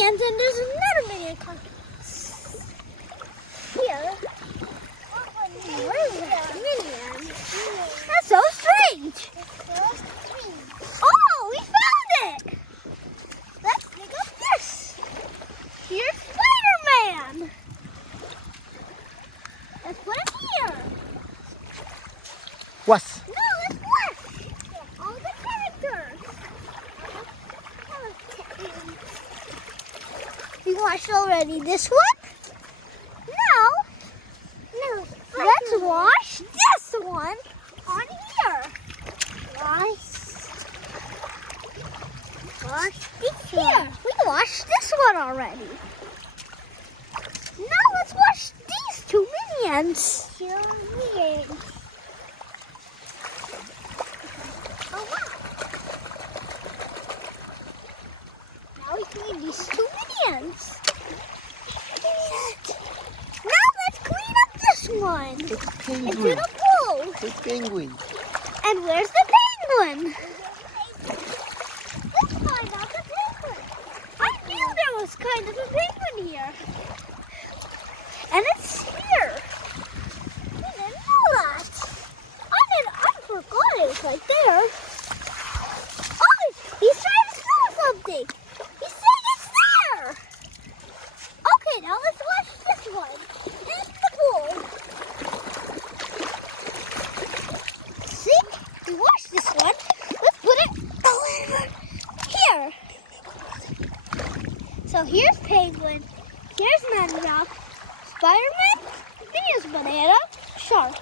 minions, and there's another minion coming. Here. Where is that minion? That's so strange. Oh, we found it. Let's pick up this. Here's Spider-Man. Let's put it here. What? No, let's wash all the characters. We washed already this one. Now, let's wash this one on here. Wash this here. We washed this one already. Now let's wash these two minions. Oh wow. Now we clean these two minions. Now let's clean up this one. The Into penguin. the pool. The penguin. And where's the penguin? Let's find out the penguin. I knew there was kind of a penguin here. And it's here. I didn't know that. I forgot it was right there. Oh, he's trying to steal something. He's saying it's there. Okay, now let's wash this one in the pool. See? We washed this one. Let's put it over here. So here's Penguin. Here's Manrock. Spider-Man. Here's Banana. Shark.